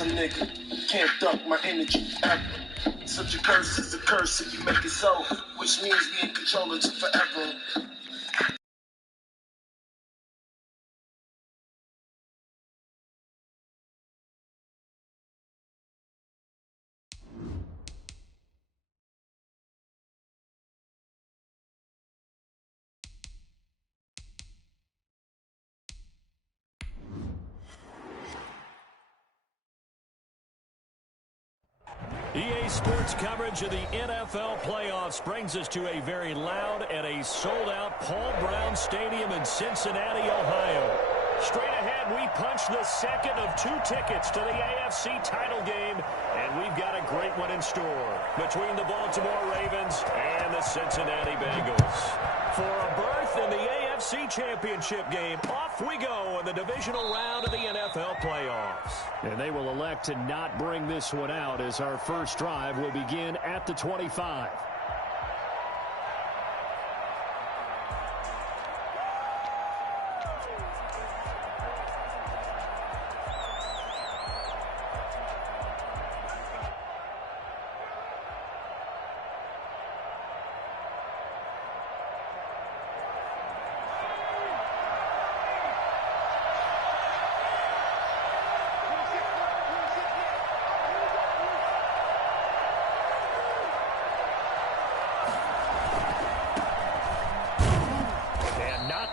ass a nigga. Can't duck my energy ever. Such a curse is a curse if you make it so, which means we in control until forever. EA Sports coverage of the NFL playoffs brings us to a very loud and a sold-out Paul Brown Stadium in Cincinnati, Ohio. Straight ahead, we punch the second of 2 tickets to the AFC title game, and we've got a great one in store between the Baltimore Ravens and the Cincinnati Bengals. For a berth in the AFC Championship game, off we go in the divisional round of the NFL playoffs. And they will elect to not bring this one out as our first drive will begin at the 25.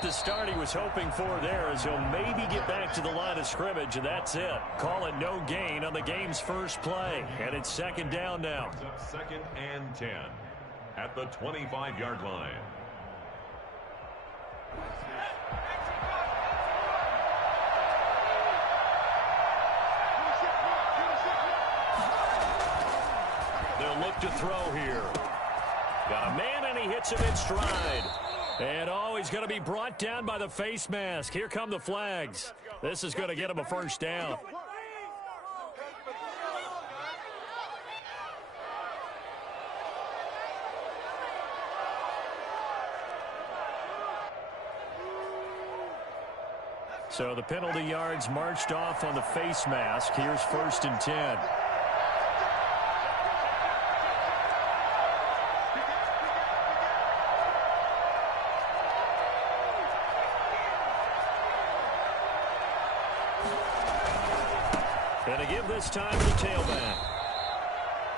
The start he was hoping for there as he'll maybe get back to the line of scrimmage, and that's it. Call it no gain on the game's first play, and it's second down now. Second and 10 at the 25-yard line. They'll look to throw here. Got a man, and he hits him in stride. And, he's going to be brought down by the face mask. Here come the flags. This is going to get him a first down. So the penalty yards marched off on the face mask. Here's 1st and 10. And to give this time to the tailback.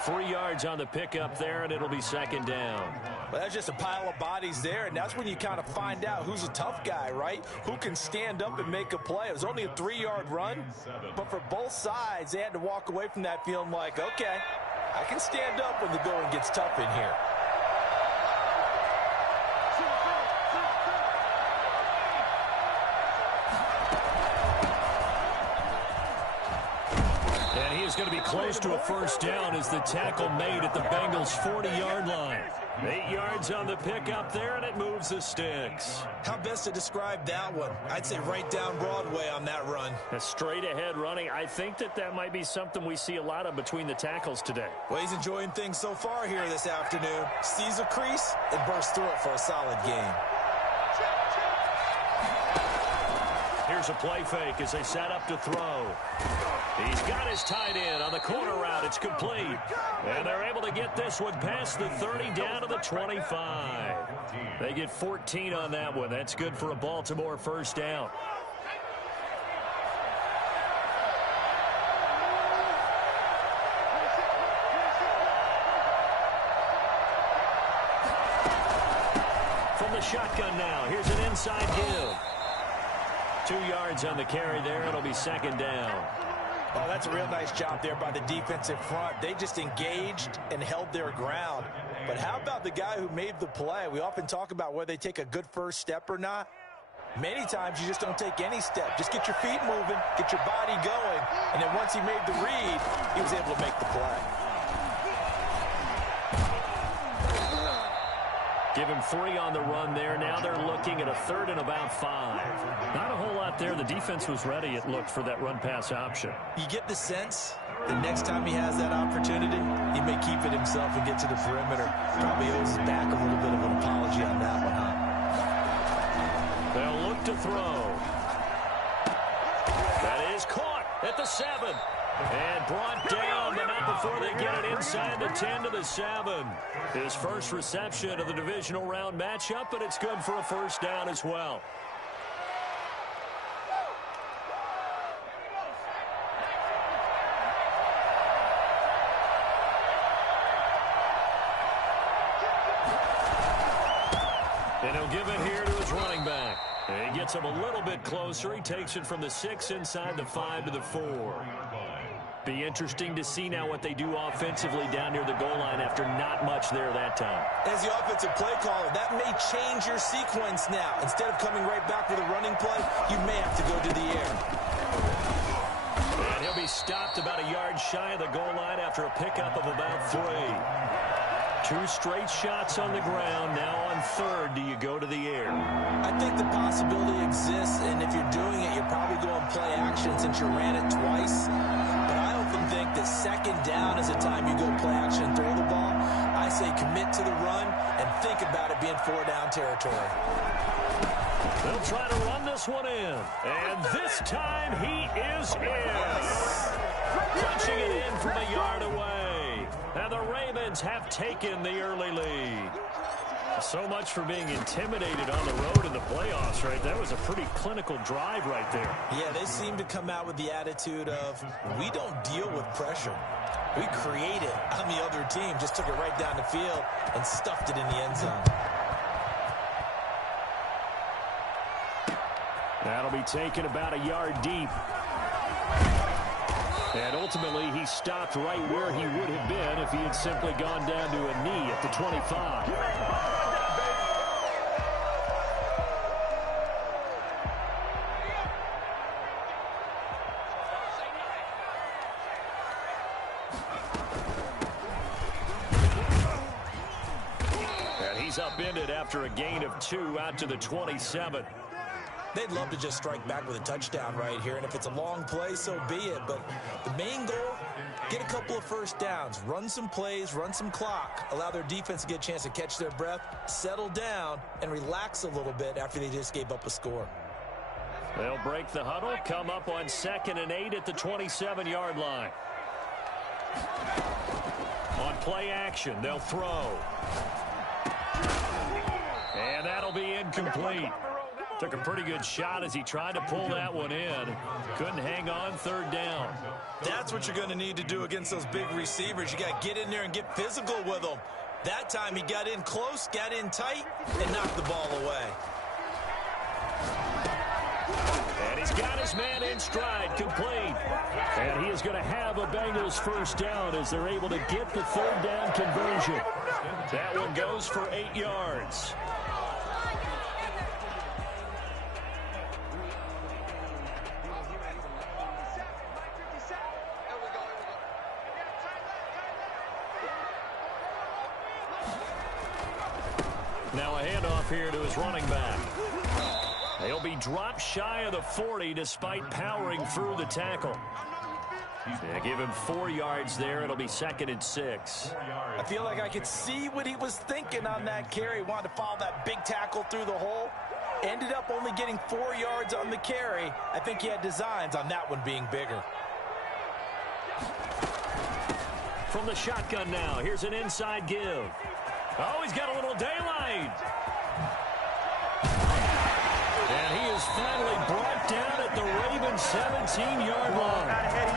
3 yards on the pickup there, and it'll be second down. Well, that's just a pile of bodies there, and that's when you kind of find out who's a tough guy, right? Who can stand up and make a play. It was only a 3-yard run, but for both sides, they had to walk away from that feeling like, okay, I can stand up when the going gets tough in here. Is going to be close to a first down as the tackle made at the Bengals' 40-yard line. 8 yards on the pickup there, and it moves the sticks. How best to describe that one? I'd say right down Broadway on that run. A straight-ahead running. I think that might be something we see a lot of between the tackles today. Well, he's enjoying things so far here this afternoon. Sees a crease and bursts through it for a solid gain. Here's a play fake as they set up to throw. He's got his tight end on the corner route. It's complete. And they're able to get this one past the 30 down to the 25. They get 14 on that one. That's good for a Baltimore first down. From the shotgun now, here's an inside give. 2 yards on the carry there. It'll be second down. Oh, that's a real nice job there by the defensive front. They just engaged and held their ground. But how about the guy who made the play? We often talk about whether they take a good first step or not. Many times you just don't take any step. Just get your feet moving, get your body going, and then once he made the read, he was able to make the play. Give him 3 on the run there. Now they're looking at a 3rd and about 5. Not a whole lot there. The defense was ready, it looked, for that run-pass option. You get the sense the next time he has that opportunity, he may keep it himself and get to the perimeter. Probably owes his back a little bit of an apology on that one, huh? They'll look to throw. That is caught at the 7. And brought down, but not before they get it inside the 10 to the 7. His first reception of the divisional round matchup, but it's good for a first down as well. And he'll give it here to his running back. And he gets him a little bit closer. He takes it from the 6 inside the 5 to the 4. Be interesting to see now what they do offensively down near the goal line after not much there that time. As the offensive play caller, that may change your sequence now. Instead of coming right back with a running play, you may have to go to the air. And he'll be stopped about a yard shy of the goal line after a pickup of about 3. 2 straight shots on the ground. Now on third, do you go to the air? I think the possibility exists, and if you're doing it, you're probably going play action since you ran it twice. But I often think that second down is the time you go play action and throw the ball. I say commit to the run and think about it being 4-down territory. They'll try to run this one in. And this time he is in. Punching it in from a yard away. And the Ravens have taken the early lead. So much for being intimidated on the road in the playoffs, right? That was a pretty clinical drive right there. Yeah, they seem to come out with the attitude of, we don't deal with pressure. We create it on the other team. Just took it right down the field and stuffed it in the end zone. That'll be taken about a yard deep. And ultimately, he stopped right where he would have been if he had simply gone down to a knee at the 25. And he's upended after a gain of 2 out to the 27. They'd love to just strike back with a touchdown right here, and if it's a long play, so be it. But the main goal, get a couple of first downs, run some plays, run some clock, allow their defense to get a chance to catch their breath, settle down, and relax a little bit after they just gave up a score. They'll break the huddle, come up on 2nd and 8 at the 27-yard line. On play action, they'll throw. And that'll be incomplete. Took a pretty good shot as he tried to pull that one in. Couldn't hang on, 3rd down. That's what you're going to need to do against those big receivers. You got to get in there and get physical with them. That time he got in close, got in tight, and knocked the ball away. And he's got his man in stride, complete. And he is going to have a Bengals first down as they're able to get the 3rd down conversion. That one goes for 8 yards. Now a handoff here to his running back. He'll be dropped shy of the 40 despite powering through the tackle. Yeah, give him 4 yards there. It'll be 2nd and 6. I feel like I could see what he was thinking on that carry. He wanted to follow that big tackle through the hole. Ended up only getting 4 yards on the carry. I think he had designs on that one being bigger. From the shotgun now, here's an inside give. Oh, he's got a little daylight. And he is finally brought down at the Ravens' 17-yard line.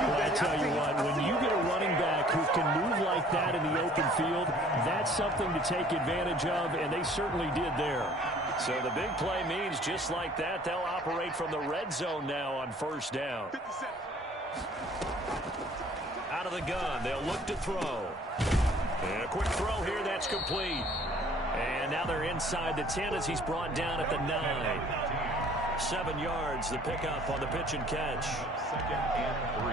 Well, I tell you what, when you get a running back who can move like that in the open field, that's something to take advantage of, and they certainly did there. So the big play means just like that, they'll operate from the red zone now on 1st down. Out of the gun, they'll look to throw. And a quick throw here, that's complete. And now they're inside the 10 as he's brought down at the 9. 7 yards, the pickup on the pitch and catch. 2nd and 3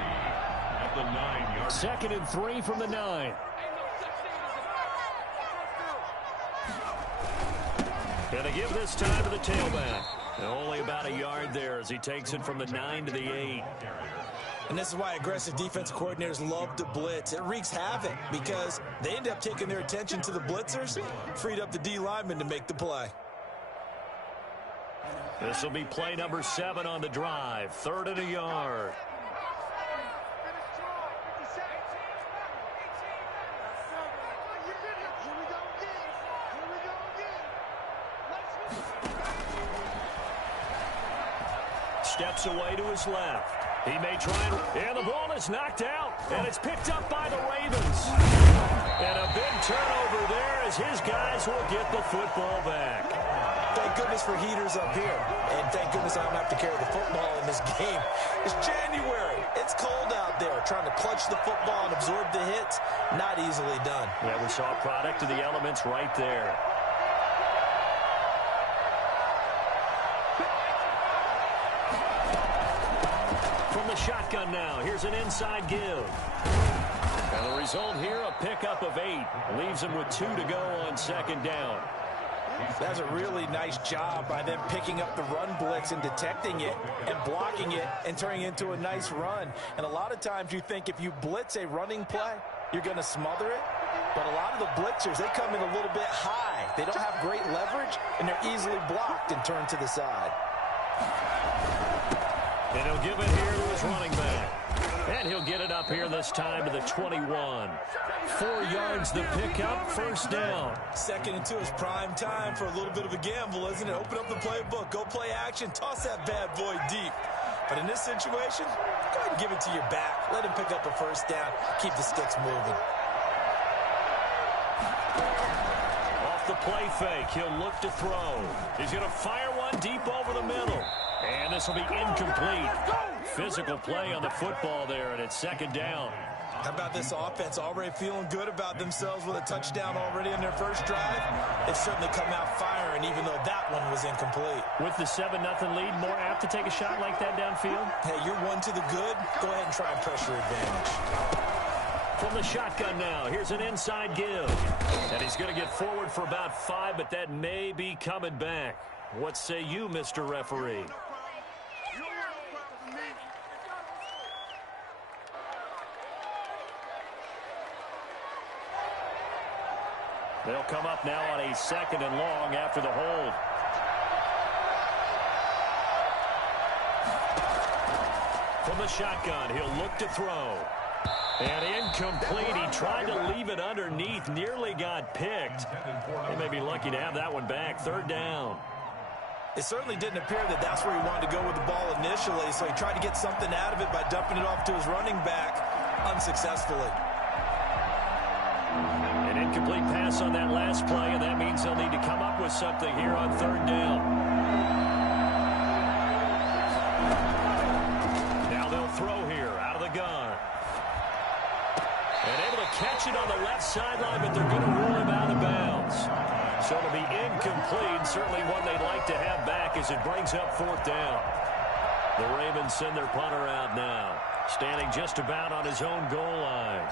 at the 9-yard. 2nd and 3 from the 9. And they give this time to the tailback. And only about a yard there as he takes it from the 9 to the 8. And this is why aggressive defense coordinators love to blitz. It wreaks havoc because they end up taking their attention to the blitzers, freed up the D lineman to make the play. This will be play number 7 on the drive. 3rd and a yard. steps away to his left. He may try and the ball is knocked out, and it's picked up by the Ravens. And a big turnover there as his guys will get the football back. Thank goodness for heaters up here. And thank goodness I don't have to carry the football in this game. It's January. It's cold out there. Trying to clutch the football and absorb the hits, not easily done. Yeah, we saw a product of the elements right there. From the shotgun now, here's an inside give. And the result here, a pickup of 8. Leaves him with 2 to go on second down. That's a really nice job by them picking up the run blitz and detecting it and blocking it and turning it into a nice run. And a lot of times you think if you blitz a running play, you're going to smother it. But a lot of the blitzers, they come in a little bit high. They don't have great leverage, and they're easily blocked and turned to the side. And he'll give it here to his running back. And he'll get it up here this time to the 21. 4 yards the pickup, first down. 2nd and 2 is prime time for a little bit of a gamble, isn't it? Open up the playbook, go play action, toss that bad boy deep. But in this situation, go ahead and give it to your back. Let him pick up a first down, keep the sticks moving. Off the play fake, he'll look to throw. He's going to fire one deep over the middle. And this will be incomplete. Physical play on the football there, and it's second down. How about this offense already feeling good about themselves with a touchdown already in their first drive? They've certainly come out firing, even though that one was incomplete. With the 7-0 lead, more apt to take a shot like that downfield? Hey, you're 1 to the good. Go ahead and try and pressure advantage. From the shotgun now, here's an inside give. And he's going to get forward for about 5, but that may be coming back. What say you, Mr. Referee? They'll come up now on a 2nd and long after the hold. From the shotgun, he'll look to throw. And incomplete. He tried to leave it underneath, nearly got picked. They may be lucky to have that one back. 3rd down. It certainly didn't appear that that's where he wanted to go with the ball initially, so he tried to get something out of it by dumping it off to his running back unsuccessfully. An incomplete pass on that last play, and that means they'll need to come up with something here on 3rd down. Now they'll throw here out of the gun. And able to catch it on the left sideline, but they're going to rule him out of bounds. So it'll be incomplete, certainly one they'd like to have back as it brings up 4th down. The Ravens send their punter out now, standing just about on his own goal line.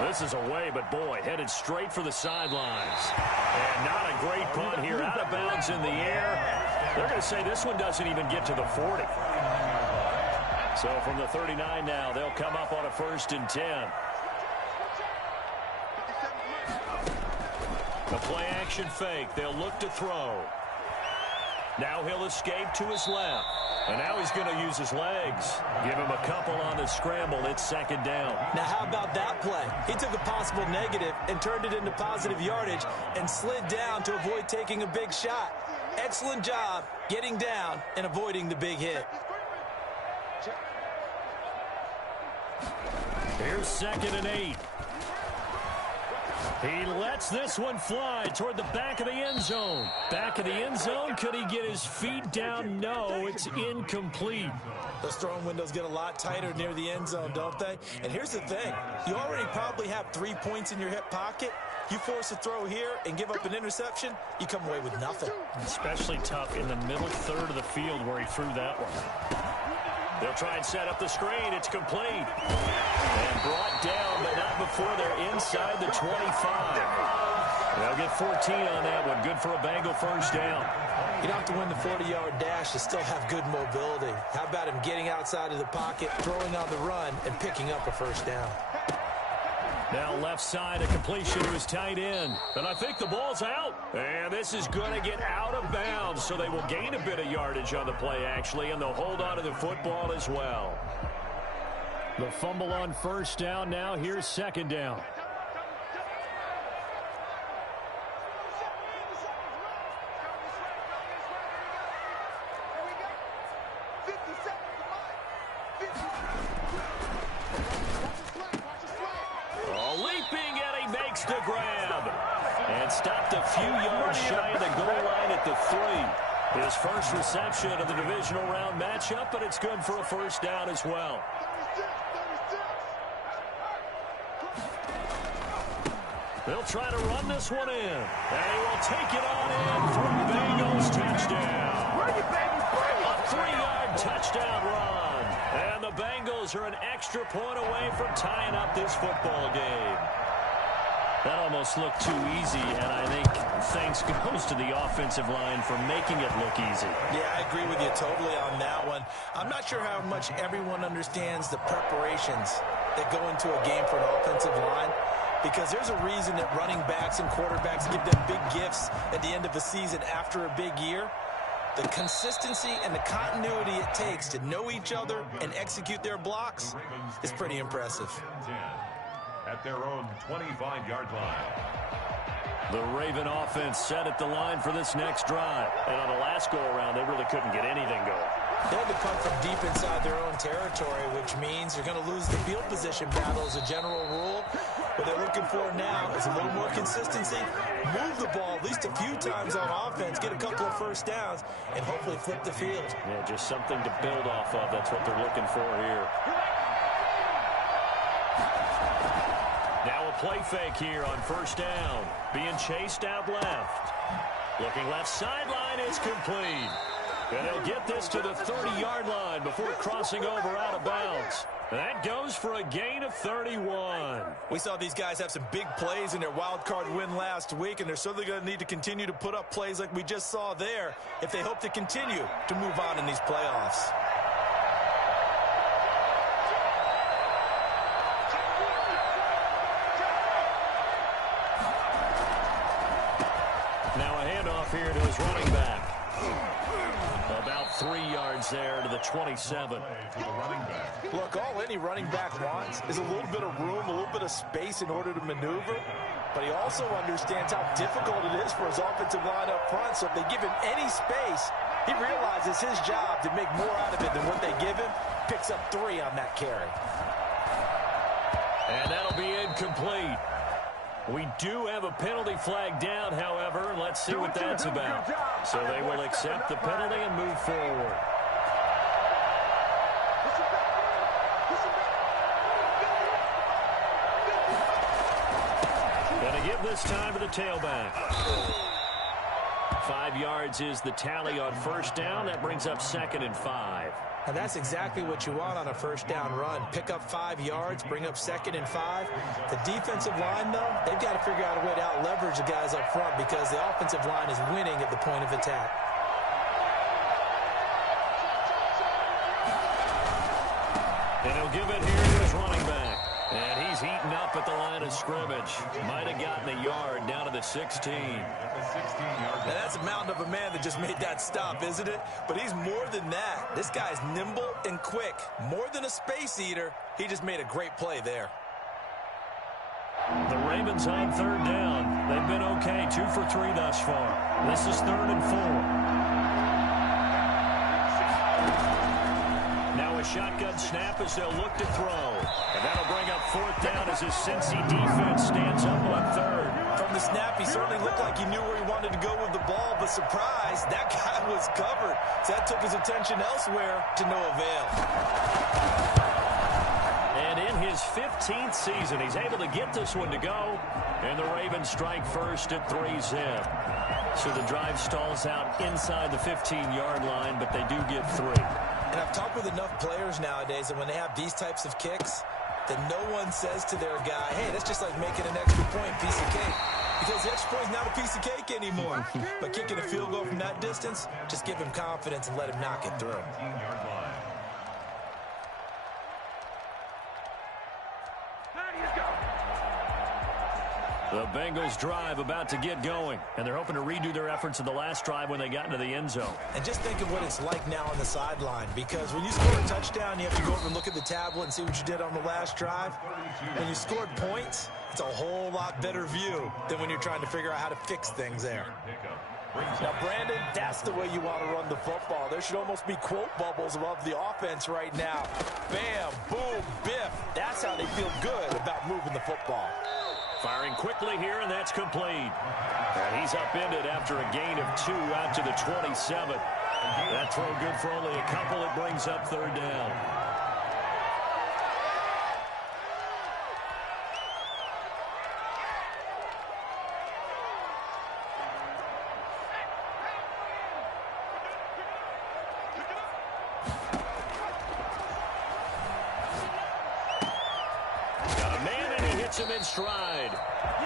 This is away, but boy, headed straight for the sidelines. And not a great punt here, out of bounds in the air. They're going to say this one doesn't even get to the 40. So from the 39 now, they'll come up on a 1st and 10. The play-action fake. They'll look to throw. Now he'll escape to his left. And now he's going to use his legs. Give him a couple on the scramble. It's 2nd down. Now how about that play? He took a possible negative and turned it into positive yardage and slid down to avoid taking a big shot. Excellent job getting down and avoiding the big hit. Here's 2nd and 8. He lets this one fly toward the back of the end zone. Back of the end zone. Could he get his feet down? No, it's incomplete. Those throwing windows get a lot tighter near the end zone, don't they? And here's the thing. You already probably have 3 points in your hip pocket. You force a throw here and give up an interception, you come away with nothing. Especially tough in the middle third of the field where he threw that one. They'll try and set up the screen. It's complete. And brought down, but not before they're inside the 25. They'll get 14 on that one. Good for a Bengal first down. You don't have to win the 40-yard dash to still have good mobility. How about him getting outside of the pocket, throwing on the run, and picking up a first down? Now left side, a completion to his tight end. And I think the ball's out. And this is going to get out of bounds, so they will gain a bit of yardage on the play, actually, and they'll hold on to the football as well. The fumble on first down. Now here's 2nd down. the grab. And stopped a few yards shy of the goal line at the 3. His first reception of the divisional round matchup, but it's good for a first down as well. They'll try to run this one in. And he will take it on in for a Bengals touchdown. A 3-yard touchdown run. And the Bengals are an extra point away from tying up this football game. That almost looked too easy, and I think thanks goes to the offensive line for making it look easy. Yeah, I agree with you totally on that one. I'm not sure how much everyone understands the preparations that go into a game for an offensive line, because there's a reason that running backs and quarterbacks give them big gifts at the end of the season after a big year. The consistency and the continuity it takes to know each other and execute their blocks is pretty impressive. At their own 25-yard line. The Raven offense set at the line for this next drive. And on the last go-around, they really couldn't get anything going. They had to punt from deep inside their own territory, which means you're going to lose the field position battle as a general rule. What they're looking for now is a little more consistency, move the ball at least a few times on offense, get a couple of first downs, and hopefully flip the field. Yeah, just something to build off of. That's what they're looking for here. Now a play fake here on first down. Being chased out left. Looking left sideline is complete. And they'll get this to the 30-yard line before crossing over out of bounds. That goes for a gain of 31. We saw these guys have some big plays in their wild card win last week, and they're certainly going to need to continue to put up plays like we just saw there if they hope to continue to move on in these playoffs. Now a handoff here to his running back. About 3 yards there to the 27. Look, all any running back wants is a little bit of room, a little bit of space in order to maneuver. But he also understands how difficult it is for his offensive line up front. So if they give him any space, he realizes his job to make more out of it than what they give him. Picks up 3 on that carry. And that'll be incomplete. We do have a penalty flag down, however. Let's see what that's about. So they will accept the penalty and move forward. Going to give this time to the tailback. 5 yards is the tally on first down. That brings up 2nd and 5. And that's exactly what you want on a first down run. Pick up 5 yards, bring up 2nd and 5. The defensive line, though, they've got to figure out a way to out-leverage the guys up front because the offensive line is winning at the point of attack. And he'll give it here to his running back. And he's heating up at the line of scrimmage. Might have gotten a yard down to the 16. Now that's a mountain of a man that just made that stop, isn't it? But he's more than that. This guy's nimble and quick. More than a space eater, he just made a great play there. The Ravens on 3rd down. They've been okay, 2 for 3 thus far. This is 3rd and 4. Now a shotgun snap as they'll look to throw. And that'll bring up 4th down as his Cincy defense stands up on 3rd. From the snap, he certainly looked like he knew where he wanted to go with the ball, but surprise, that guy was covered. So that took his attention elsewhere to no avail. And in his 15th season, he's able to get this one to go. And the Ravens strike first at 3-zip. So the drive stalls out inside the 15-yard line, but they do get 3. And I've talked with enough players nowadays that when they have these types of kicks, that no one says to their guy, hey, that's just like making an extra point, piece of cake. Because the extra point is not a piece of cake anymore. But kicking a field goal from that distance, just give him confidence and let him knock it through. The Bengals drive about to get going, and they're hoping to redo their efforts in the last drive when they got into the end zone. And just think of what it's like now on the sideline, because when you score a touchdown, you have to go over and look at the tablet and see what you did on the last drive. When you scored points, it's a whole lot better view than when you're trying to figure out how to fix things there. Now, Brandon, that's the way you want to run the football. There should almost be quote bubbles above the offense right now. Bam, boom, biff. That's how they feel good about moving the football. Firing quickly here, and that's complete. And he's upended after a gain of 2 out to the 27. That throw good for only a couple. It brings up third down. Him in stride.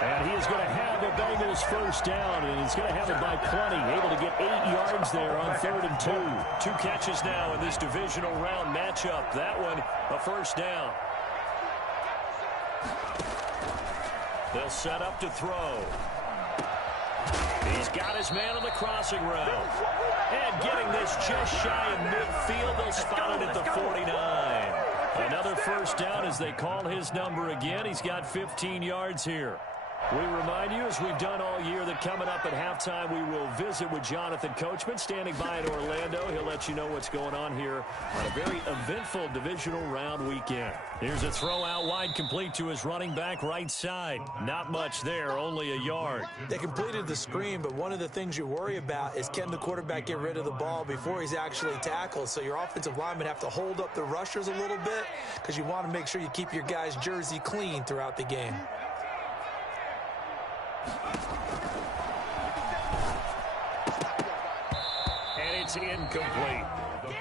And he is going to have the Bengals first down, and he's going to have it by plenty. Able to get 8 yards there on 3rd and 2. 2 catches now in this divisional round matchup. That one, a first down. They'll set up to throw. He's got his man on the crossing route. And getting this just shy of midfield. They'll spot it at the 49. Another first down as they call his number again. He's got 15 yards here. We remind you, as we've done all year, that coming up at halftime, we will visit with Jonathan Coachman, standing by in Orlando. He'll let you know what's going on here on a very eventful divisional round weekend. Here's a throw out wide, complete to his running back right side. Not much there, only a yard. They completed the screen, but one of the things you worry about is can the quarterback get rid of the ball before he's actually tackled? So your offensive linemen have to hold up the rushers a little bit because you want to make sure you keep your guys' jersey clean throughout the game. And it's incomplete.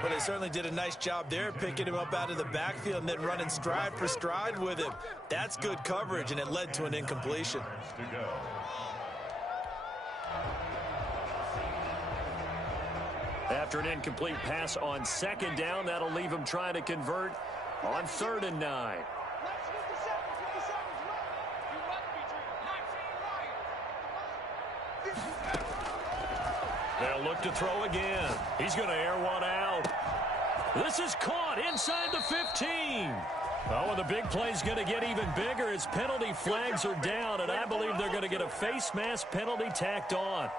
But they certainly did a nice job there, picking him up out of the backfield and then running stride for stride with him. That's good coverage, and it led to an incompletion. After an incomplete pass on 2nd down, that'll leave him trying to convert on 3rd and 9. They'll look to throw again. He's going to air one out. This is caught inside the 15. Oh, and the big play's going to get even bigger as penalty flags are down, and I believe they're going to get a face mask penalty tacked on.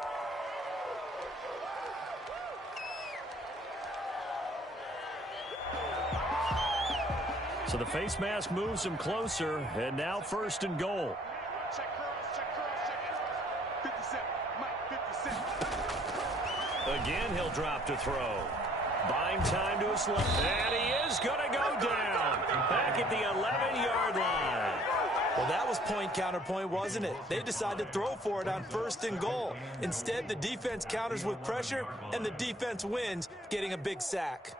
So the face mask moves him closer, and now 1st and goal. Again, he'll drop to throw. Buying time to his left. And he is going to go down. Back at the 11-yard line. Well, that was point counterpoint, wasn't it? They decided to throw for it on 1st and goal. Instead, the defense counters with pressure, and the defense wins, getting a big sack.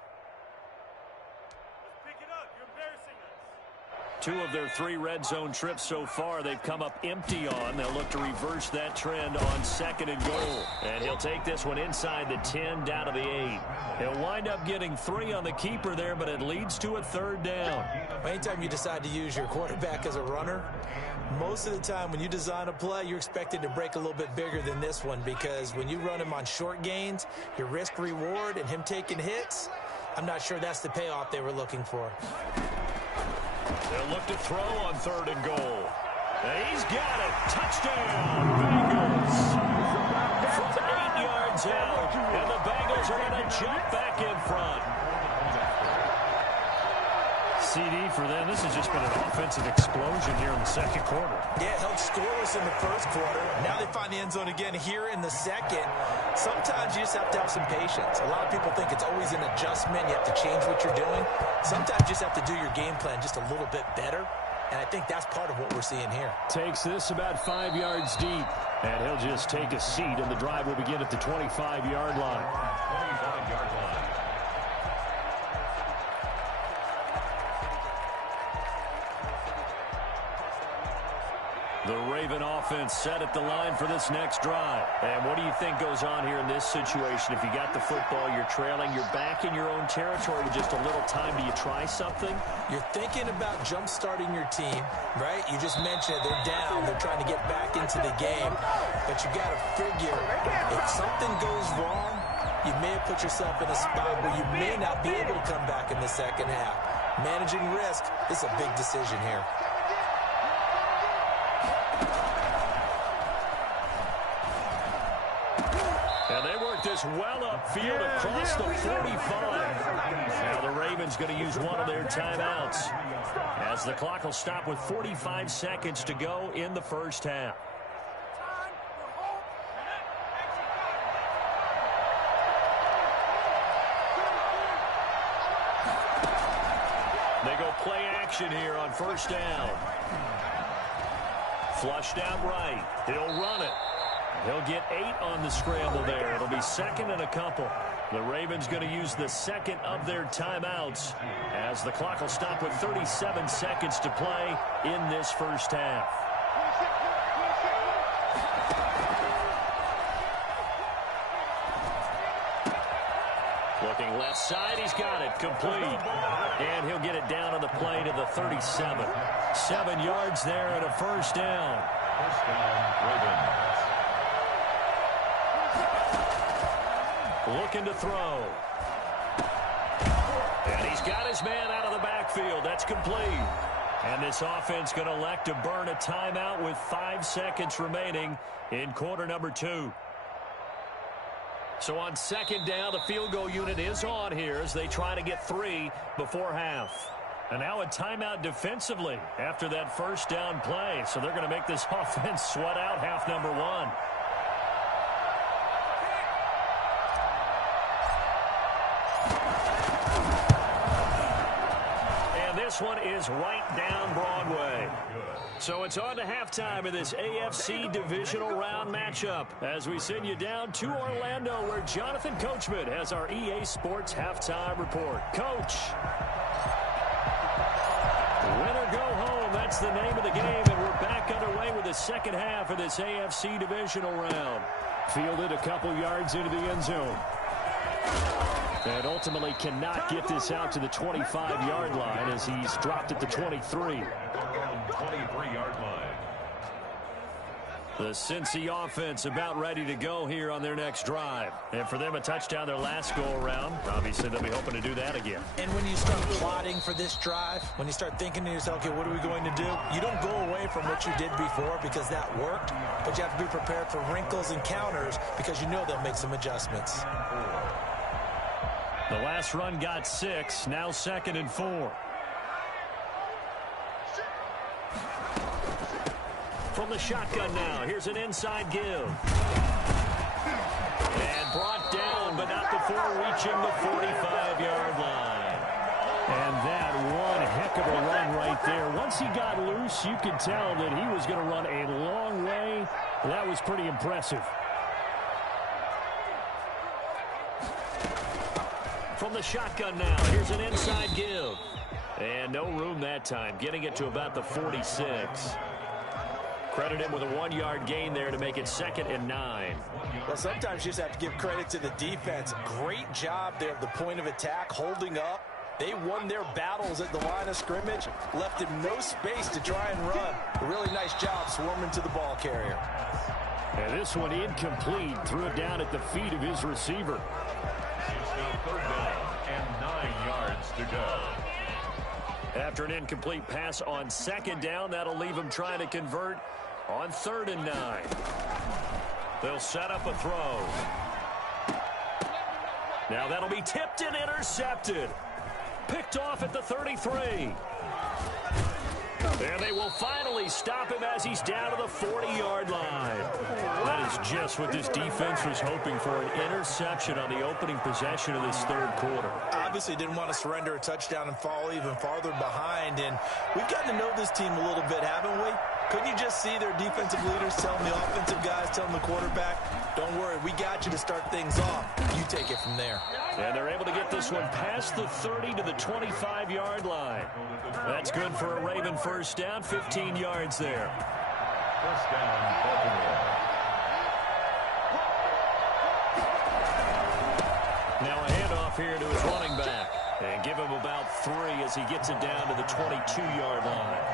2 of their 3 red zone trips so far, they've come up empty on. They'll look to reverse that trend on 2nd and goal. And he'll take this one inside the 10, down to the 8. He'll wind up getting 3 on the keeper there, but it leads to a 3rd down. Anytime you decide to use your quarterback as a runner, most of the time when you design a play, you're expected to break a little bit bigger than this one, because when you run him on short gains, your risk-reward and him taking hits, I'm not sure that's the payoff they were looking for. They'll look to throw on 3rd and goal. And he's got it. Touchdown, Bengals. From 8 yards out. And the Bengals are going to jump back in front. CD for them. This has just been an offensive explosion here in the 2nd quarter. Yeah, held scoreless in the 1st quarter. Now they find the end zone again here in the 2nd. Sometimes you just have to have some patience. A lot of people think it's always an adjustment. You have to change what you're doing. Sometimes you just have to do your game plan just a little bit better. And I think that's part of what we're seeing here. Takes this about 5 yards deep. And he'll just take a seat, and the drive will begin at the 25-yard line. 25-yard line. The Raven offense set at the line for this next drive. And what do you think goes on here in this situation? If you got the football, you're trailing, you're back in your own territory with just a little time. Do you try something? You're thinking about jump-starting your team, right? You just mentioned it. They're down. They're trying to get back into the game. But you got to figure, if something goes wrong, you may have put yourself in a spot where you may not be able to come back in the 2nd half. Managing risk is a big decision here. this well upfield across the 45. Now the Ravens going to use one of their timeouts, as the clock will stop with 45 seconds to go in the first half. They go play action here on first down. Flushed out right. He'll run it. He'll get 8 on the scramble there. It'll be second and a couple. The Ravens going to use the second of their timeouts, as the clock will stop with 37 seconds to play in this first half. Looking left side, he's got it, complete. And he'll get it down on the play to the 37. 7 yards there and a first down. First down, Ravens. Looking to throw. And he's got his man out of the backfield. That's complete. And this offense going to elect to burn a timeout with 5 seconds remaining in quarter number 2. So on second down, the field goal unit is on here as they try to get 3 before half. And now a timeout defensively after that first down play. So they're going to make this offense sweat out half number 1. This one is right down Broadway. So it's on to halftime of this AFC divisional round matchup as we send you down to Orlando, where Jonathan Coachman has our EA Sports halftime report. Coach. Win or go home, that's the name of the game, and we're back underway with the second half of this AFC divisional round. Fielded a couple yards into the end zone. And ultimately cannot get this out to the 25-yard line as he's dropped at the 23. 23-yard line. The Cincy offense about ready to go here on their next drive. And for them, a touchdown their last go-around. Obviously, they'll be hoping to do that again. And when you start plotting for this drive, when you start thinking to yourself, okay, what are we going to do? You don't go away from what you did before because that worked, but you have to be prepared for wrinkles and counters because you know they'll make some adjustments. The last run got 6, now second and 4. From the shotgun now, here's an inside give. And brought down, but not before reaching the 45-yard line. And that one heck of a run right there. Once he got loose, you could tell that he was going to run a long way. That was pretty impressive. From the shotgun now, here's an inside give. And no room that time, getting it to about the 46. Credit him with a 1-yard gain there to make it second and 9. Well, sometimes you just have to give credit to the defense. Great job there at the point of attack, holding up. They won their battles at the line of scrimmage, left him no space to try and run. A really nice job swarming to the ball carrier. And this one incomplete, threw it down at the feet of his receiver. Third down and 9 yards to go. After an incomplete pass on second down, that'll leave him trying to convert on 3rd and 9. They'll set up a throw. Now that'll be tipped and intercepted. Picked off at the 33. And they will finally stop him as he's down to the 40-yard line. That is just what this defense was hoping for, an interception on the opening possession of this third quarter. Obviously didn't want to surrender a touchdown and fall even farther behind. And we've gotten to know this team a little bit, haven't we? Couldn't you just see their defensive leaders telling the offensive guys, telling the quarterback, don't worry, we got you to start things off. You take it from there. And they're able to get this one past the 30 to the 25-yard line. That's good for a Raven first down, 15 yards there. First down, Baltimore. Now a handoff here to his running back. And give him about 3 as he gets it down to the 22-yard line.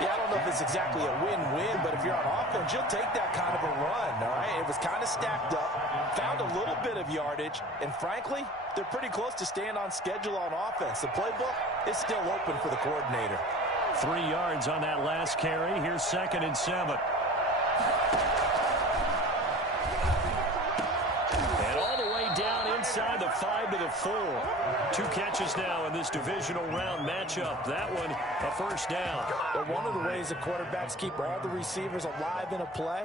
Yeah, I don't know if it's exactly a win-win, but if you're on offense, you'll take that kind of a run, all right? It was kind of stacked up, found a little bit of yardage, and frankly, they're pretty close to staying on schedule on offense. The playbook is still open for the coordinator. 3 yards on that last carry. Here's 2nd and 7. And 35-4. 2 catches now in this divisional round matchup. That one, a first down. But one of the ways the quarterbacks keep all the receivers alive in a play,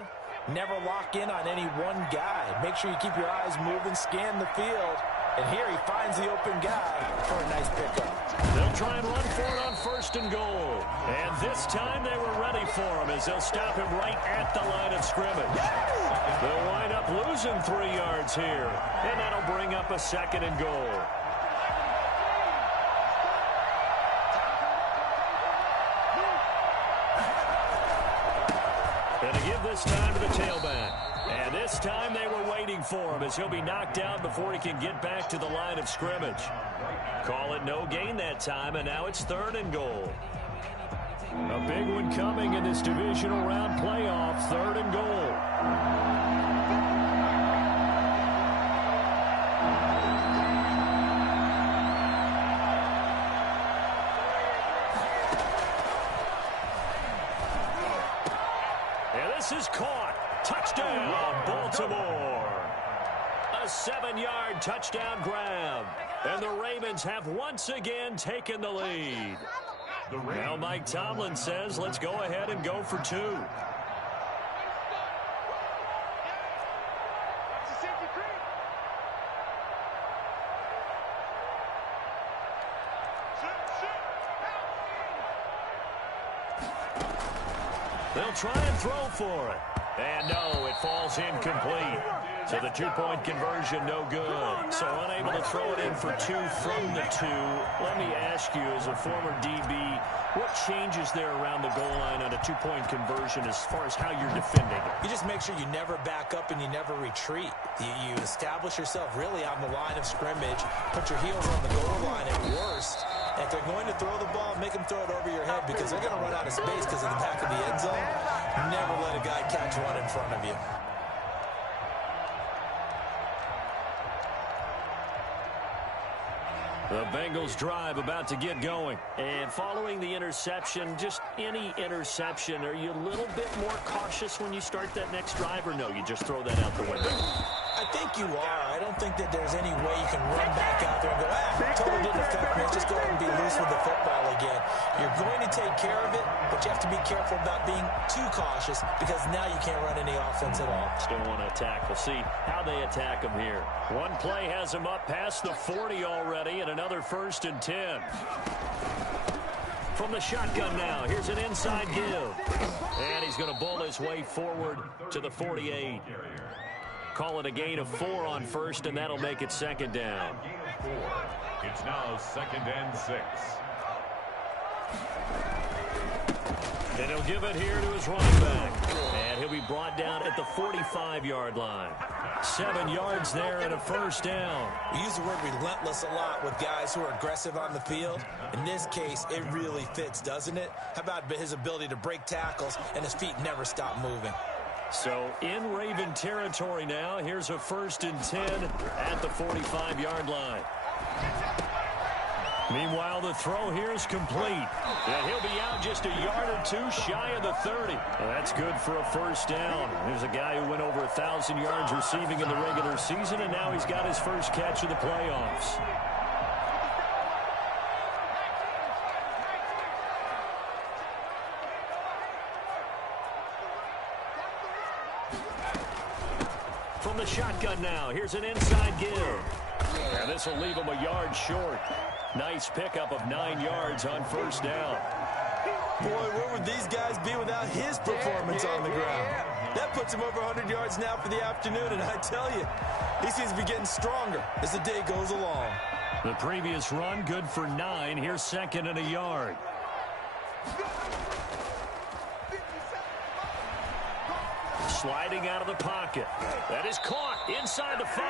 never lock in on any one guy. Make sure you keep your eyes moving, scan the field. And here he finds the open guy for a nice pickup. They'll try and run for it on 1st and goal. And this time they were ready for him as they'll stop him right at the line of scrimmage. They'll wind up losing 3 yards here. And that'll bring up a 2nd and goal. And to give this time to the tailback. And this time they were waiting for him as he'll be knocked down before he can get back to the line of scrimmage. Call it no gain that time, and now it's 3rd and goal. A big one coming in this divisional round playoff, 3rd and goal. And this is caught. Touchdown, Baltimore. A 7-yard touchdown grab. And the Ravens have once again taken the lead. Now Mike Tomlin says, let's go ahead and go for 2. They'll try and throw for it. And no, it falls incomplete. So the 2-point conversion, no good. So unable to throw it in for 2 from the 2. Let me ask you, as a former DB, what changes there around the goal line on a 2-point conversion as far as how you're defending it? You just make sure you never back up and you never retreat. You establish yourself really on the line of scrimmage, put your heels on the goal line at worst. And if they're going to throw the ball, make them throw it over your head because they're going to run out of space because of the back of the end zone. Never let a guy catch one in front of you. The Bengals drive about to get going. And following the interception, just any interception, are you a little bit more cautious when you start that next drive, or no, you just throw that out the window? I think you are. I don't think that there's any way you can run back out there and go, totally didn't affect me. Let's just go ahead and be loose with the football again. You're going to take care of it, but you have to be careful about being too cautious because now you can't run any offense at all. Still want to attack. We'll see how they attack him here. One play has him up past the 40 already, and another 1st and 10. From the shotgun now, here's an inside give. And he's going to bull his way forward to the 48. Call it a gain of 4 on 1st, and that'll make it 2nd down. It's now 2nd and 6. And he'll give it here to his running back. And he'll be brought down at the 45-yard line. 7 yards there and a 1st down. We use the word relentless a lot with guys who are aggressive on the field. In this case, it really fits, doesn't it? How about his ability to break tackles and his feet never stop moving? So in Raven territory now, here's a 1st and 10 at the 45-yard line. Meanwhile, the throw here is complete. And he'll be out just a yard or 2 shy of the 30. That's good for a 1st down. There's a guy who went over 1,000 yards receiving in the regular season, and now he's got his first catch of the playoffs. From the shotgun now, here's an inside give. And this will leave him a yard short. Nice pickup of 9 yards on 1st down. Boy, where would these guys be without his performance on the ground? That puts him over 100 yards now for the afternoon, and I tell you, he seems to be getting stronger as the day goes along. The previous run, good for 9. Here's 2nd and a yard. Sliding out of the pocket. That is caught inside the 5.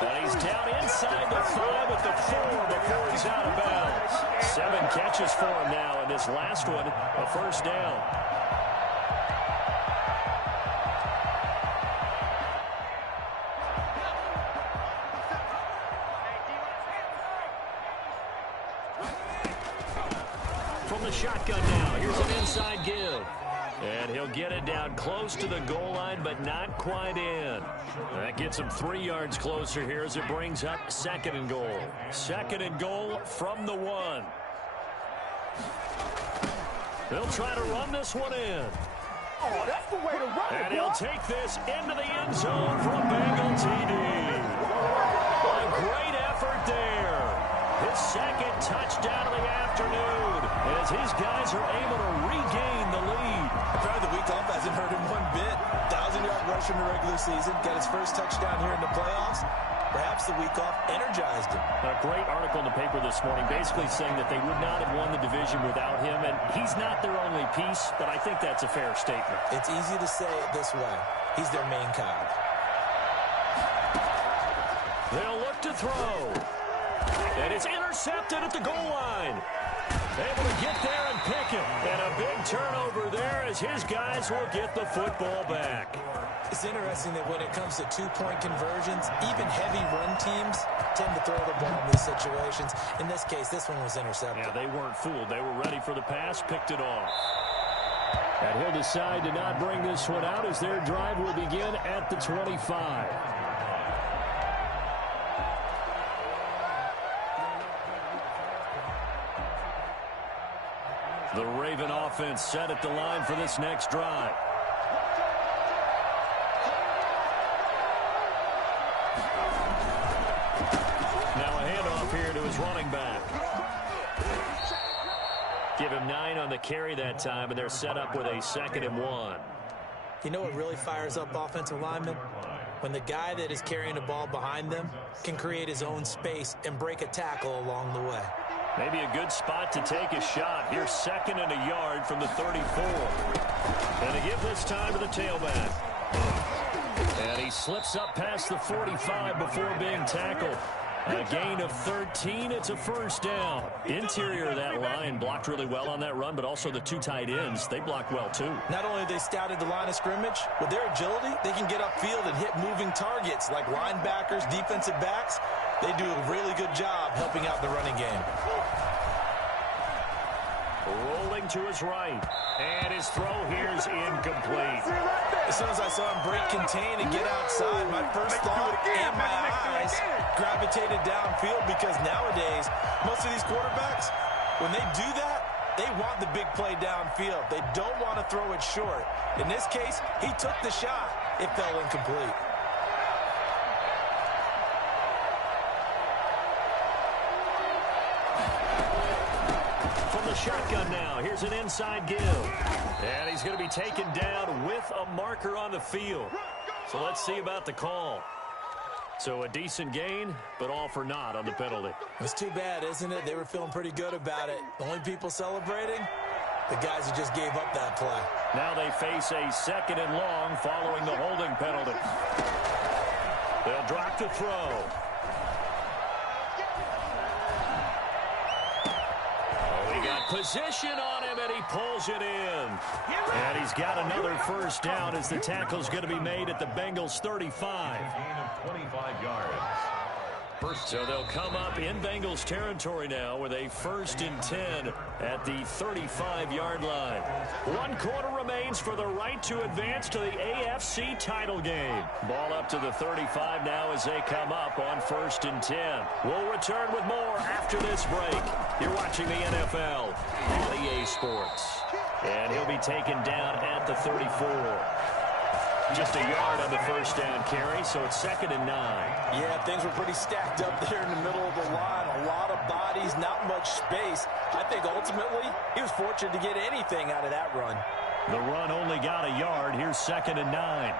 And he's down inside the 5 at the 4 before he's out of bounds. 7 catches for him now, and this last one, a 1st down. From the shotgun now, here's an inside give. And he'll get it down close to the goal line, but not quite in. That gets him 3 yards closer here as it brings up 2nd and goal. 2nd and goal from the 1. They'll try to run this one in. Oh, that's the way to run it, and he'll take this into the end zone for a Bengal TD. A great effort there. His 2nd touchdown of the afternoon as his guys are able to regain the lead. Probably the week off hasn't hurt him one bit. 1,000-yard rush in the regular season. Got his first touchdown here in the playoffs. Perhaps the week off energized him. A great article in the paper this morning basically saying that they would not have won the division without him, and he's not their only piece, but I think that's a fair statement. It's easy to say it this way. He's their main cog. They'll look to throw. And it's intercepted at the goal line. Able to get there and pick it. And a big turnover there as his guys will get the football back. It's interesting that when it comes to two-point conversions, even heavy run teams tend to throw the ball in these situations. In this case, this one was intercepted. Yeah, they weren't fooled. They were ready for the pass, picked it off. And he'll decide to not bring this one out as their drive will begin at the 25. The Raven offense set at the line for this next drive. Now a handoff here to his running back. Give him 9 on the carry that time, and they're set up with a 2nd and 1. You know what really fires up offensive linemen? When the guy that is carrying the ball behind them can create his own space and break a tackle along the way. Maybe a good spot to take a shot. Here's 2nd and a yard from the 34. And to give this time to the tailback. And he slips up past the 45 before being tackled. A gain of 13. It's a first down. Interior of that line blocked really well on that run, but also the 2 tight ends, they blocked well too. Not only have they scouted the line of scrimmage, with their agility, they can get upfield and hit moving targets like linebackers, defensive backs. They do a really good job helping out the running game. Rolling to his right. And his throw here is incomplete. As soon as I saw him break contain and get outside, my first thought and my eyes gravitated downfield because nowadays, most of these quarterbacks, when they do that, they want the big play downfield. They don't want to throw it short. In this case, he took the shot. It fell incomplete. The shotgun now. Here's an inside give. And he's going to be taken down with a marker on the field. So let's see about the call. So a decent gain, but all for naught on the penalty. It's too bad, isn't it? They were feeling pretty good about it. The only people celebrating, the guys who just gave up that play. Now they face a 2nd and long following the holding penalty. They'll drop to throw. Position on him, and he pulls it in. And he's got another first down as the tackle's going to be made at the Bengals 35. Gain of 25 yards. So they'll come up in Bengals territory now with a 1st and 10 at the 35-yard line. 1 quarter remains for the right to advance to the AFC title game. Ball up to the 35 now as they come up on 1st and 10. We'll return with more after this break. You're watching the NFL on EA Sports. And he'll be taken down at the 34. Just a yard on the first down carry, so it's 2nd and 9. Yeah, things were pretty stacked up there in the middle of the line. A lot of bodies, not much space. I think ultimately he was fortunate to get anything out of that run. The run only got a yard. Here's 2nd and 9.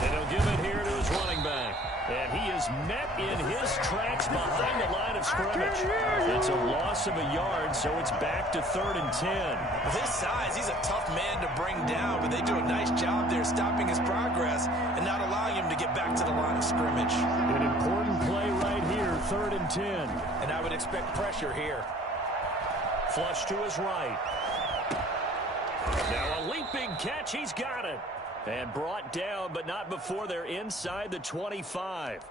And he'll give it here to his running back. And he is met in his tracks behind the line of scrimmage. It's a loss of a yard, so it's back to 3rd and 10. With his size, he's a tough man to bring down, but they do a nice job there stopping his progress and not allowing him to get back to the line of scrimmage. An important play right here, 3rd and 10. And I would expect pressure here. Flush to his right. Now a leaping catch, he's got it. And brought down, but not before they're inside the 25.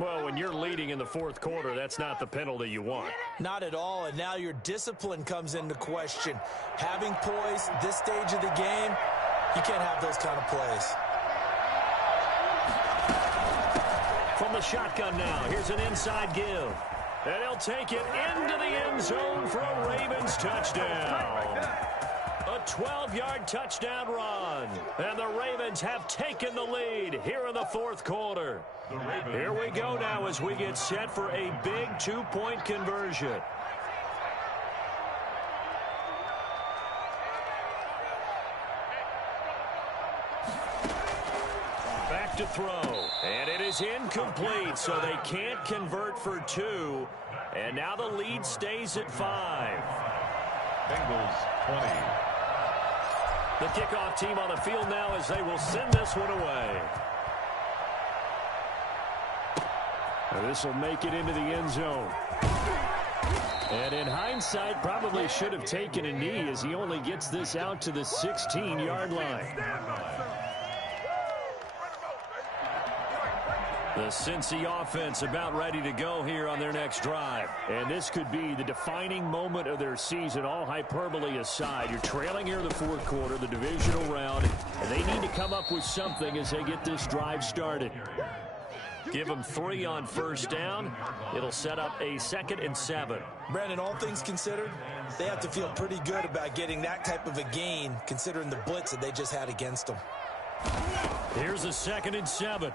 Well, when you're leading in the fourth quarter, that's not the penalty you want. Not at all, and now your discipline comes into question. Having poise this stage of the game, you can't have those kind of plays. From the shotgun now, here's an inside give. And he'll take it into the end zone for a Ravens touchdown. A 12-yard touchdown run. And the Ravens have taken the lead here in the fourth quarter. Here we go now as we get set for a big 2-point conversion. Back to throw. And it is incomplete, so they can't convert for 2. And now the lead stays at 5. Bengals 20. The kickoff team on the field now as they will send this one away. This will make it into the end zone. And in hindsight, probably should have taken a knee as he only gets this out to the 16-yard line. The Cincy offense about ready to go here on their next drive. And this could be the defining moment of their season, all hyperbole aside. You're trailing here in the fourth quarter, the divisional round, and they need to come up with something as they get this drive started. Give them 3 on first down. It'll set up a 2nd and 7. Brandon, all things considered, they have to feel pretty good about getting that type of a gain, considering the blitz that they just had against them. Here's a 2nd and 7.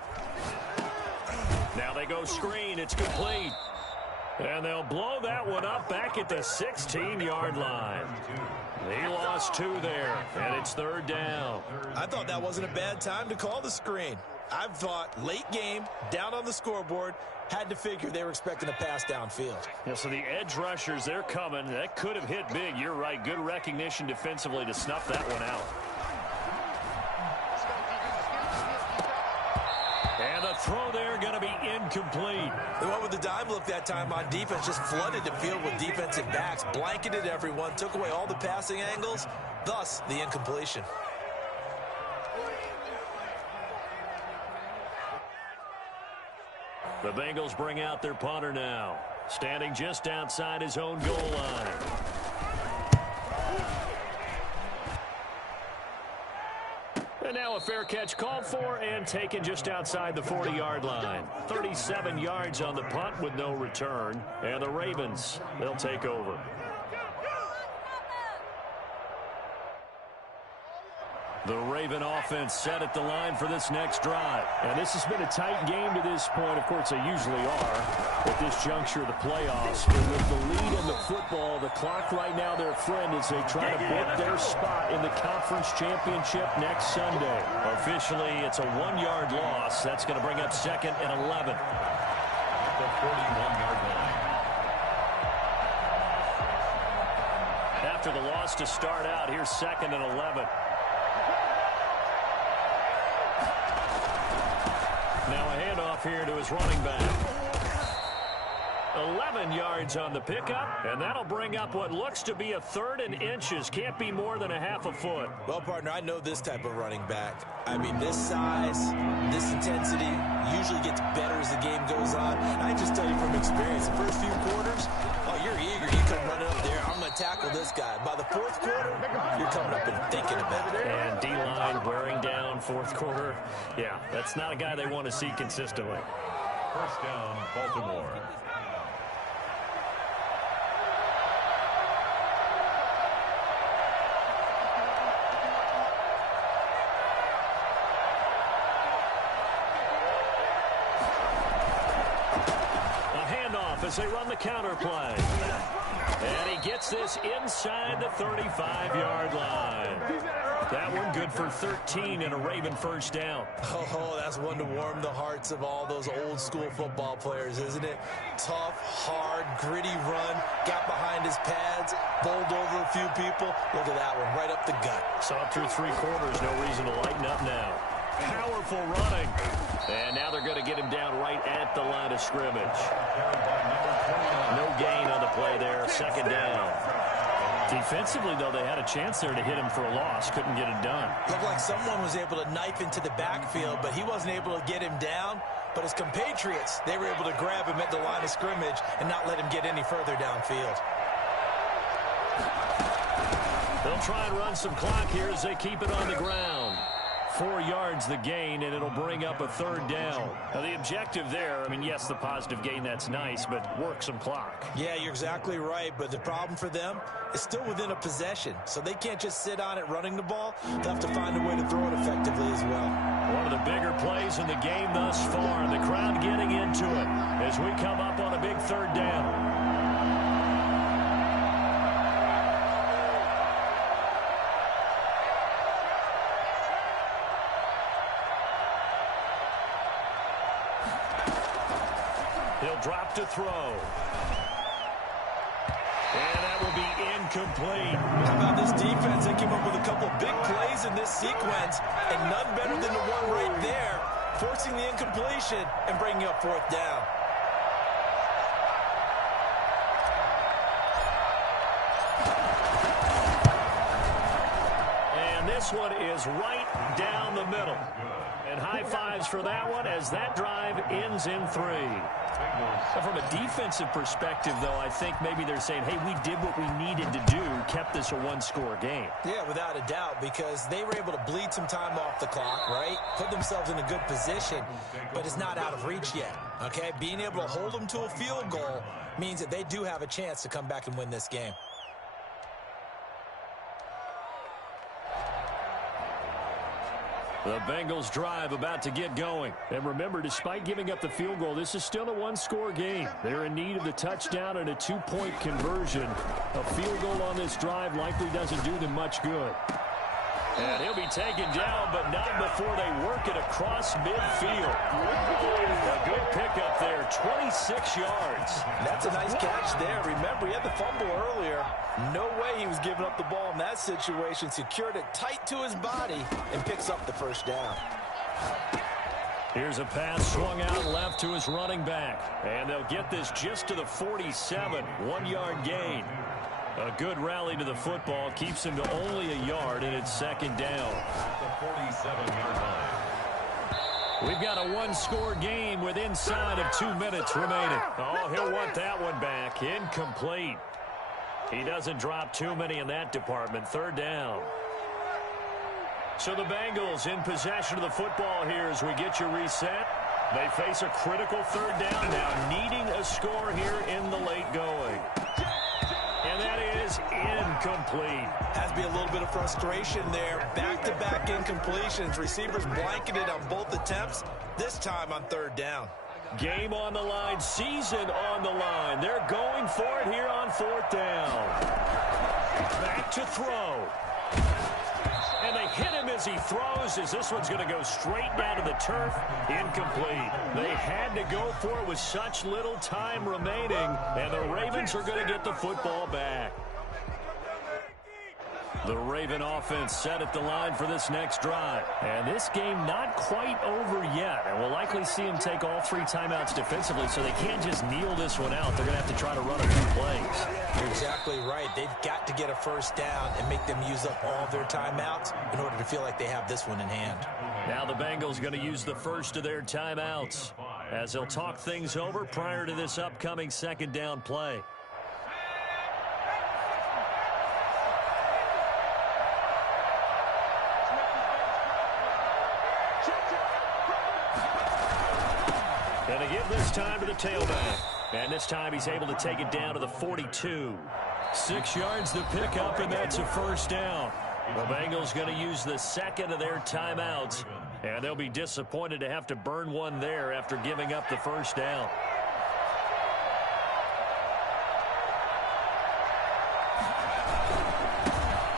Now they go screen. It's complete. And they'll blow that one up back at the 16-yard line. He lost 2 there, and it's 3rd down. I thought that wasn't a bad time to call the screen. I thought late game, down on the scoreboard, had to figure they were expecting a pass downfield. Yeah, so the edge rushers, they're coming. That could have hit big. You're right. Good recognition defensively to snuff that one out. And the throw there going to be incomplete. They went with the dime look that time on defense, just flooded the field with defensive backs, blanketed everyone, took away all the passing angles, thus the incompletion. The Bengals bring out their punter now, standing just outside his own goal line. And now a fair catch called for and taken just outside the 40-yard line. 37 yards on the punt with no return. And the Ravens, they'll take over. The Raven offense set at the line for this next drive. And this has been a tight game to this point. Of course, they usually are at this juncture of the playoffs. But with the lead in the football, the clock right now their friend as they try to book their spot in the conference championship next Sunday. Officially, it's a 1-yard loss. That's going to bring up 2nd and 11. The 41-yard line. After the loss to start out, here's 2nd and 11. Now a handoff here to his running back. 11 yards on the pickup, and that'll bring up what looks to be a 3rd and inches. Can't be more than a half a foot. Well, partner, I know this type of running back. I mean, this size, this intensity usually gets better as the game goes on. I just tell you from experience, the first few quarters, oh, you're eager. You come running up there. I'm going to tackle this guy. By the fourth quarter, you're coming up and thinking about it. And D-line wearing down fourth quarter. Yeah, that's not a guy they want to see consistently. First down, Baltimore. As they run the counter play. And he gets this inside the 35-yard line. That one good for 13 and a Raven first down. Oh, that's one to warm the hearts of all those old school football players, isn't it? Tough, hard, gritty run, got behind his pads, bowled over a few people. Look at that one, right up the gut. So up through 3 quarters, no reason to lighten up now. Powerful running. And now they're going to get him down right at the line of scrimmage. No gain on the play there, 2nd down. Defensively, though, they had a chance there to hit him for a loss. Couldn't get it done. Looked like someone was able to knife into the backfield, but he wasn't able to get him down. But his compatriots, they were able to grab him at the line of scrimmage and not let him get any further downfield. They'll try and run some clock here as they keep it on the ground. 4 yards the gain, and it'll bring up a third down. Now, the objective there, I mean, yes, the positive gain, that's nice, but work some clock. Yeah, you're exactly right, but the problem for them is still within a possession, so they can't just sit on it running the ball. They'll have to find a way to throw it effectively as well. One of the bigger plays in the game thus far, and the crowd getting into it as we come up on a big third down. He'll drop to throw. And that will be incomplete. How about this defense? They came up with a couple big plays in this sequence, and none better than the one right there, forcing the incompletion and bringing up fourth down. And this one is right down the middle. And high fives for that one as that drive ends in 3. From a defensive perspective, though, I think maybe they're saying, hey, we did what we needed to do, kept this a one-score game. Yeah, without a doubt, because they were able to bleed some time off the clock, right? Put themselves in a good position, but it's not out of reach yet, okay? Being able to hold them to a field goal means that they do have a chance to come back and win this game. The Bengals drive about to get going. And remember, despite giving up the field goal, this is still a one-score game. They're in need of the touchdown and a 2-point conversion. A field goal on this drive likely doesn't do them much good. And he'll be taken down, but not before they work it across midfield. A good pickup there, 26 yards. That's a nice catch there. Remember, he had the fumble earlier. No way he was giving up the ball in that situation. Secured it tight to his body and picks up the first down. Here's a pass swung out left to his running back. And they'll get this just to the 47, 1-yard gain. A good rally to the football keeps him to only a yard, and it's second down. The 47-yard line. We've got a one-score game with inside of 2 minutes remaining. Oh, he'll want that one back. Incomplete. He doesn't drop too many in that department. Third down. So the Bengals in possession of the football here as we get you reset. They face a critical third down now, needing a score here in the late going. And that is incomplete. Has to be a little bit of frustration there. Back-to-back incompletions. Receivers blanketed on both attempts, this time on third down. Game on the line, season on the line. They're going for it here on fourth down. Back to throw. And they hit him as he throws, as this one's going to go straight down to the turf. Incomplete. They had to go for it with such little time remaining, and the Ravens are going to get the football back. The Raven offense set at the line for this next drive. And this game not quite over yet. And we'll likely see them take all 3 timeouts defensively, so they can't just kneel this one out. They're going to have to try to run a few plays. You're exactly right. They've got to get a first down and make them use up all of their timeouts in order to feel like they have this one in hand. Now the Bengals going to use the first of their timeouts as they'll talk things over prior to this upcoming second down play. And again this time to the tailback. And this time he's able to take it down to the 42. 6 yards to pick up, and that's a first down. The Bengals going to use the second of their timeouts. And they'll be disappointed to have to burn one there after giving up the first down.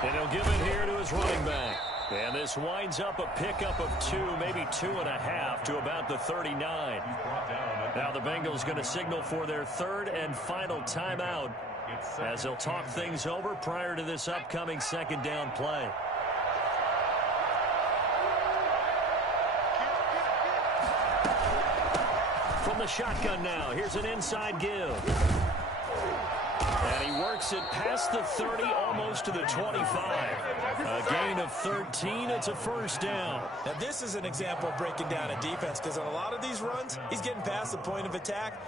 And he'll give it here to his running back. And this winds up a pickup of 2, maybe 2.5 to about the 39. Now the Bengals going to signal for their third and final timeout as they'll talk things over prior to this upcoming second down play. From the shotgun now, here's an inside give. And he works it past the 30, almost to the 25. A gain of 13. It's a first down. Now, this is an example of breaking down a defense, because on a lot of these runs, he's getting past the point of attack,